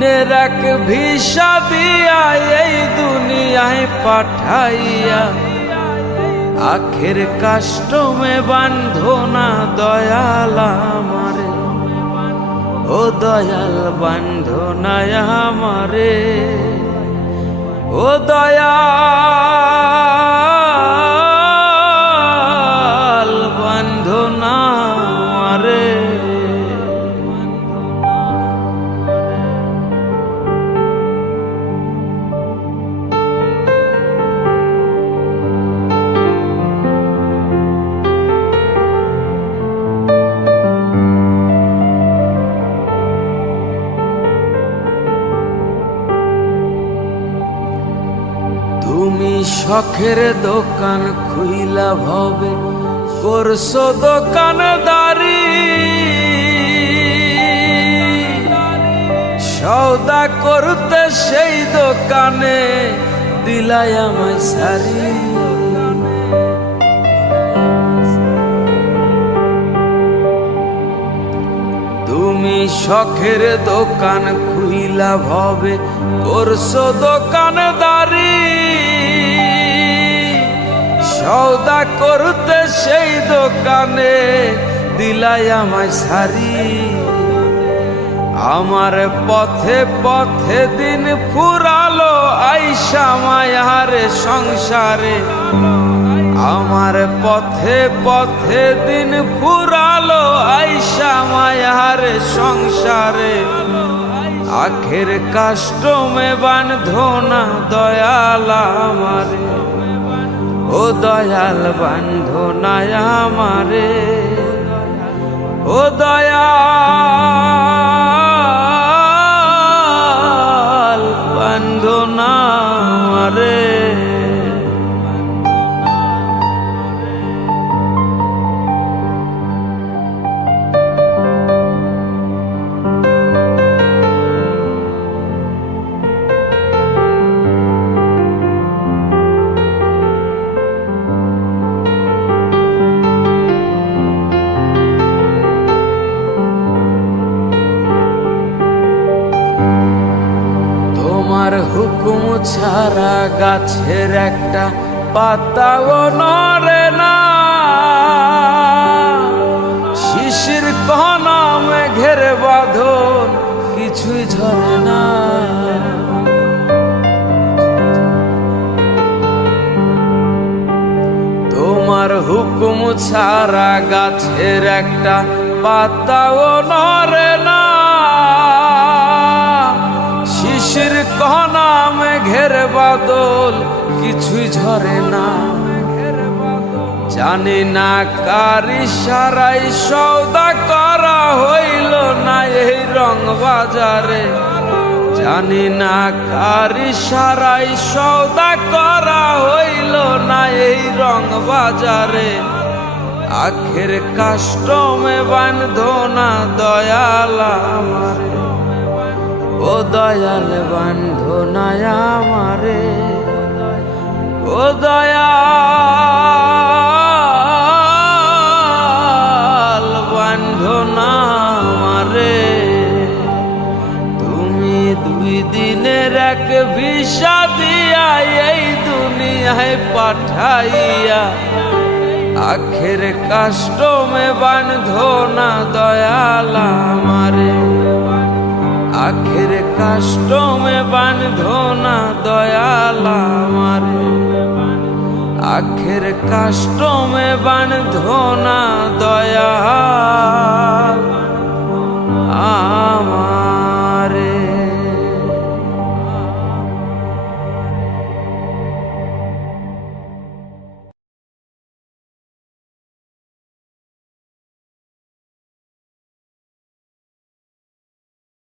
দিনের এক ভিসা দিয়া এই দুনিয়ায় পাঠাইয়া। আখের কাষ্টমে বান্ধো না দয়াল আমারে। ও দয়াল বান্ধো না আমারে। ও দয়াল তুমি শখের দোকান খুইলা ভবে, করছ দোকানদারি। সৌদা করতে সেই দোকানে দিলাই আমায় সারি। তুমি শখের দোকান খুইলা ভবে, করছ দোকানদারি। সৌদা করতে সেই দোকানে দিলাই আমায় সারি আমার পথে পথে দিন ফুরালো আইসা মায়ারে সংসারে। আমার পথে পথে দিন ফুরালো আইসা মায়ারে সংসারে। আখের কাষ্টমে বান্ধো না দয়াল আমারে। ও দয়াল বন্ধু না আমারে ও দয়াল তোমার হুকুম ছাড়া গাছের একটা পাতাও নড়ে না। শিশির কহনা মেঘের বাঁধন কিছুই ঝরে না। তোমার হুকুম ছাড়া গাছের একটা পাতাও নড়ে না। মেঘের বাদল, কিছুই ঝরে না। জানি না কার ইশারাই সৌদা করা হইল না এই রং বাজারে। জানি না কার ইশারাই সৌদা করা হইল না এই রং বাজারে। আখের কাষ্টমে বান্ধো না দয়াল আমারে। ও দয়াল বান্ধো না আমারে। ও দয়াল বান্ধো না আমারে তুমি দুই দিনের এক ভিসা দিয়া এই দুনিয়ায় পাঠাইয়া আখের কাষ্টমে বান্ধো না দয়াল কাষ্টমে বান্ধো না দয়ালা মারে আখের কাষ্টমে বান্ধো না দয়া